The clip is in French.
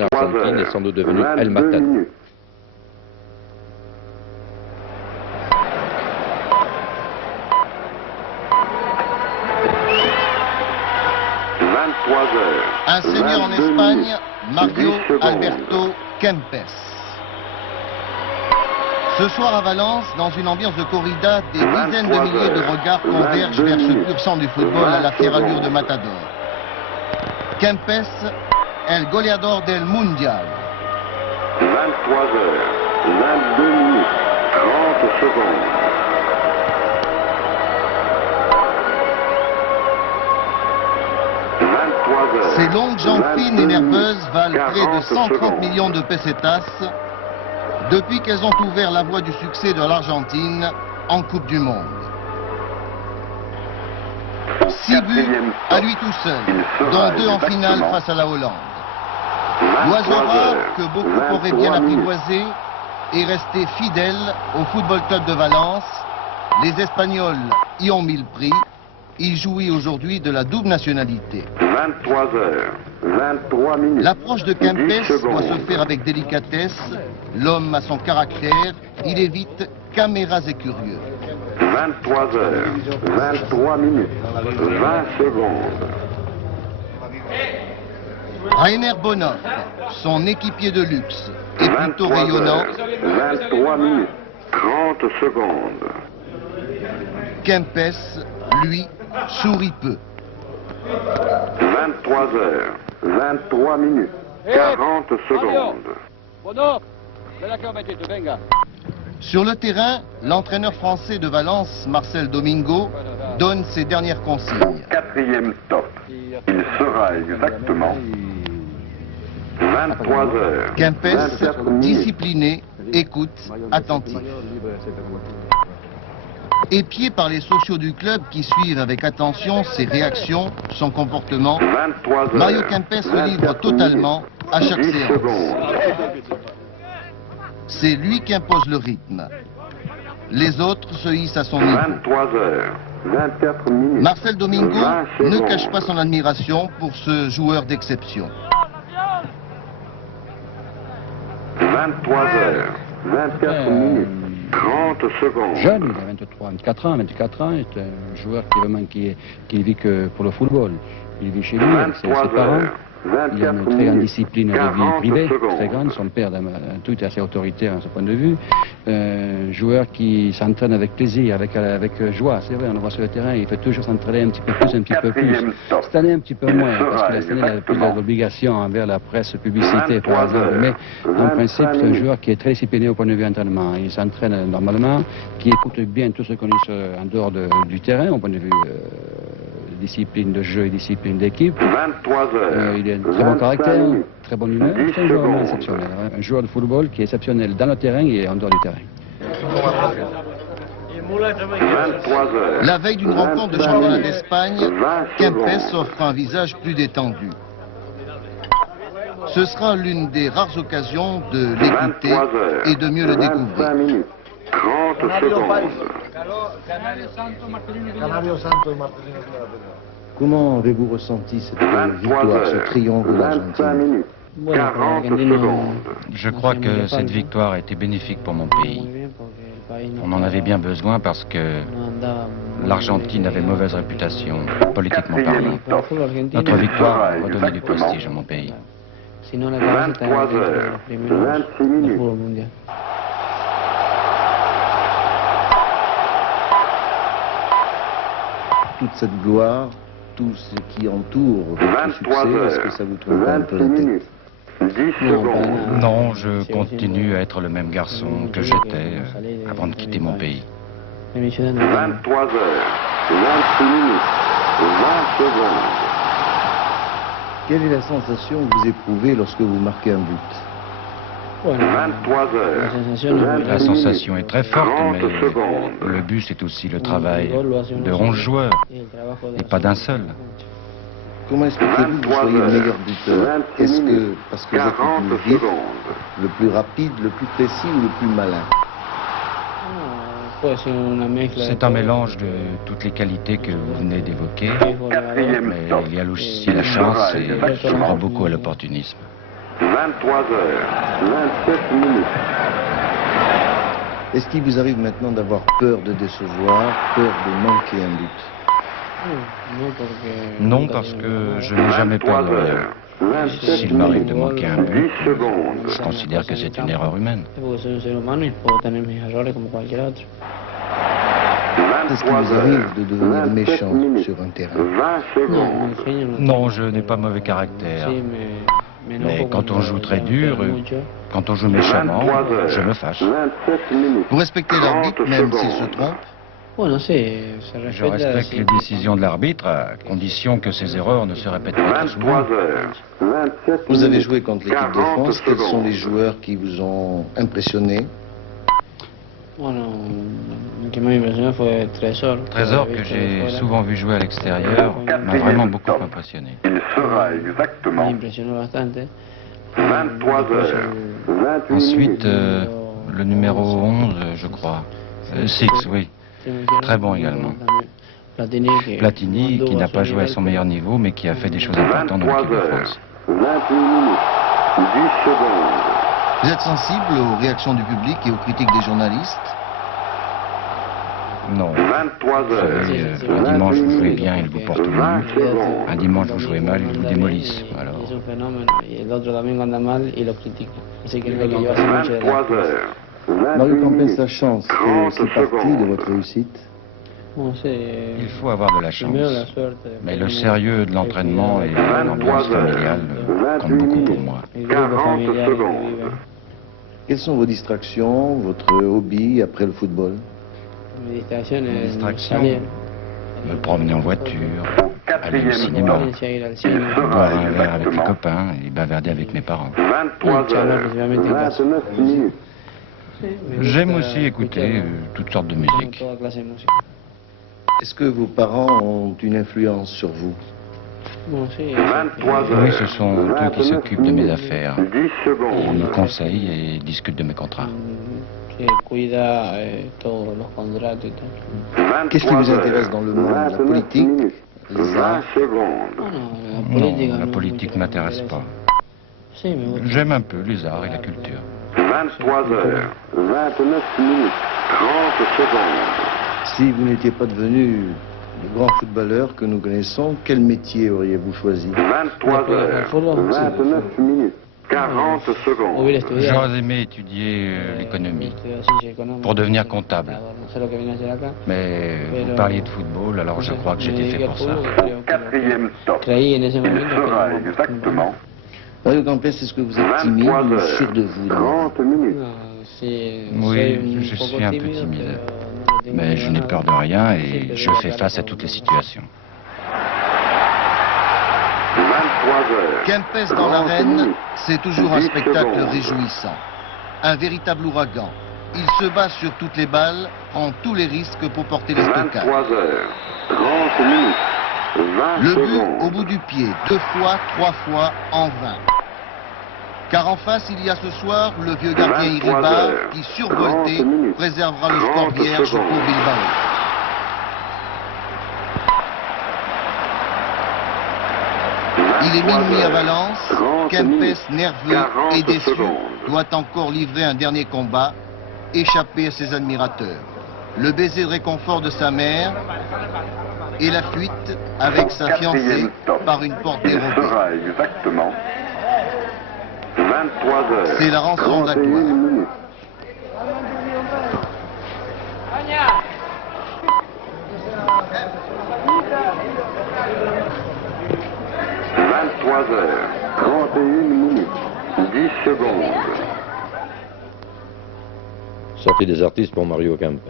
L'Argentine est sans doute devenue El Matador. Un seigneur en Espagne, Mario Alberto Kempes. Ce soir à Valence, dans une ambiance de corrida, des dizaines de milliers de regards convergent vers ce pur sang du football à la fière allure de Matador. Kempes, el goleador del Mundial. 23h, 22 minutes, 30 secondes. Ces longues jambes fines et nerveuses valent près de 130 millions de pesetas depuis qu'elles ont ouvert la voie du succès de l'Argentine en Coupe du Monde. 6 buts à lui tout seul, dont 2 en finale face à la Hollande. L'oiseau rare que beaucoup auraient bien apprivoisé est resté fidèle au Football Club de Valence. Les Espagnols y ont mis le prix. Il jouit aujourd'hui de la double nationalité. 23h, 23 minutes. L'approche de Kempes doit se faire avec délicatesse. L'homme a son caractère. Il évite caméras et curieux. 23h, 23 minutes, 20 secondes. Rainer Bonhoff, son équipier de luxe, est plutôt rayonnant. 23 minutes, 30 secondes. Kempes, lui, sourit peu. 23h, 23 minutes, 40 secondes. Sur le terrain, l'entraîneur français de Valence, Marcel Domingo, donne ses dernières consignes. 4e stop. Il sera exactement 23h. Kempes, discipliné, écoute, attentif. Épié par les sociaux du club qui suivent avec attention ses réactions, son comportement, Mario Kempes se livre totalement à chaque séance. C'est lui qui impose le rythme. Les autres se hissent à son niveau. 23h, 24 minutes. Marcel Domingo ne cache pas son admiration pour ce joueur d'exception. 23h, 24 minutes, 30 secondes. Jeune, il a 24 ans, c'est un joueur qui vit que pour le football. Il vit chez lui, avec ses parents. Il a une très grande discipline de vie privée, très grande. Son père, tout est assez autoritaire à ce point de vue. Joueur qui s'entraîne avec plaisir, avec joie. C'est vrai, on le voit sur le terrain, il fait toujours s'entraîner un petit peu plus, un petit peu plus. Cette année, un petit peu moins, parce que cette année, il a plus d'obligations envers la presse, publicité, par exemple. Mais en principe, c'est un joueur qui est très discipliné au point de vue entraînement. Il s'entraîne normalement, qui écoute bien tout ce qu'on dit en dehors du terrain, au point de vue discipline de jeu et discipline d'équipe. 23h. Il a un très bon caractère, très bonne humeur. C'est un joueur vraiment exceptionnel. Un joueur de football qui est exceptionnel dans le terrain et en dehors du terrain. 23h. La veille d'une rencontre de championnat d'Espagne, Kempes offre un visage plus détendu. Ce sera l'une des rares occasions de l'écouter et de mieux le découvrir. 30 secondes. Comment avez-vous ressenti cette victoire, ce triomphe de 25 l'Argentine? minutes, 40 secondes. Je crois que cette victoire a été bénéfique pour mon pays. On en avait bien besoin parce que l'Argentine avait mauvaise réputation, politiquement parlant. Notre victoire a redonné du prestige à mon pays. 23h, 26 minutes. Toute cette gloire, tout ce qui entoure votre succès, est-ce que ça vous trouve un peu 26 la tête? minutes, 10 secondes. Non, je continue à être le même garçon que j'étais avant de quitter mon pays. 23h, 26 minutes, 20 secondes. Quelle est la sensation que vous éprouvez lorsque vous marquez un but? 23h. La sensation est très forte, mais le but, c'est aussi le travail de 11 joueurs, et pas d'un seul. Comment expliquez-vous que vous soyez le meilleur buteur? Est-ce que parce que vous êtes le plus vif, le plus rapide, le plus précis ou le plus malin? C'est un mélange de toutes les qualités que vous venez d'évoquer, mais il y a aussi la chance et je crois beaucoup à l'opportunisme. 23h, 27 minutes. Est-ce qu'il vous arrive maintenant d'avoir peur de décevoir, peur de manquer un but? Non, parce que je n'ai jamais peur de rien. S'il m'arrive de manquer un but, je considère que c'est une erreur humaine. Est-ce qu'il vous arrive de devenir méchant sur un terrain? 20 secondes. Non, je n'ai pas mauvais caractère. Mais quand on joue très dur, quand on joue méchamment, je me fâche. 27 minutes. Vous respectez l'arbitre, même s'il se trompe? Je respecte les décisions de l'arbitre à condition que ces erreurs ne se répètent pas trop souvent. 23h, 27 Vous avez minutes. joué contre l'équipe de 40 France. Quels sont les secondes. joueurs qui vous ont impressionné? Trésor, que j'ai souvent vu jouer à l'extérieur, m'a vraiment beaucoup impressionné. Il sera exactement 23h, 28 Ensuite, minutes. le numéro 11, je crois. Six, oui. Très bon également. Platini, qui n'a pas joué à son meilleur niveau, mais qui a fait des choses importantes dans l'équipe de 23h, France. 28 minutes. 10 secondes. Vous êtes sensible aux réactions du public et aux critiques des journalistes? Non. 23h. Un dimanche, vous jouez bien, ils vous portent au 20 but. secondes. Un dimanche, vous jouez mal, ils vous démolissent. Alors, 23h. Mario 28 Campes, minutes. la chance fait 30 aussi partie de secondes. votre réussite. il faut avoir de la chance. Mais le sérieux de l'entraînement et l'ambiance familiale comptent beaucoup pour moi. 40 secondes. Quelles sont vos distractions, votre hobby après le football? Distraction, me promener en voiture, aller au Quatrième cinéma, temps. boire un verre avec les copains et bavarder avec mes parents. 23h. 29 minutes. J'aime aussi écouter toutes sortes de musique. Est-ce que vos parents ont une influence sur vous? 23h. Oui, ce sont eux qui s'occupent de mes affaires. 10 Ils secondes. me conseillent et discutent de mes contrats. Qu'est-ce qui vous intéresse dans le monde? La 29 politique? minutes. Les 20 arts? secondes. Non, la politique ne m'intéresse pas. J'aime un peu les arts et la culture. 23h. 29 minutes. 30 secondes. Si vous n'étiez pas devenu le grand footballeur que nous connaissons, quel métier auriez-vous choisi? 23h. 29 minutes. 40 secondes. J'aurais aimé étudier l'économie pour devenir comptable. Mais vous parliez de football, alors je crois que j'étais fait pour ça. Quatrième stop. Il sera exactement Mario Campes, est-ce que vous êtes timide ou sûr de vous? 30 minutes. Oui, je suis un peu timide. Mais je n'ai peur de rien et je fais face à toutes les situations. 23h. Kempes dans l'arène, c'est toujours un spectacle réjouissant. Un véritable ouragan. Il se bat sur toutes les balles, prend tous les risques pour porter les stockages. 23h. 30 minutes. 20 Le but secondes. au bout du pied, 2 fois, 3 fois, en vain. Car en face, il y a ce soir le vieux gardien 23 Iribar heures, qui, survolté, 30 minutes, préservera le score 30 vierge pour secondes. Bilbao. Il est minuit à Valence. 30 Kempes, minutes, nerveux 40 et déçu, secondes. doit encore livrer un dernier combat, échapper à ses admirateurs. Le baiser de réconfort de sa mère et la fuite avec sa fiancée Quatrième stop. par une porte Il dérobée. sera exactement 23h. C'est la rançon de la 31 gloire. minutes. « 31 minutes, 10 secondes. » Sortie des artistes pour Mario Campes.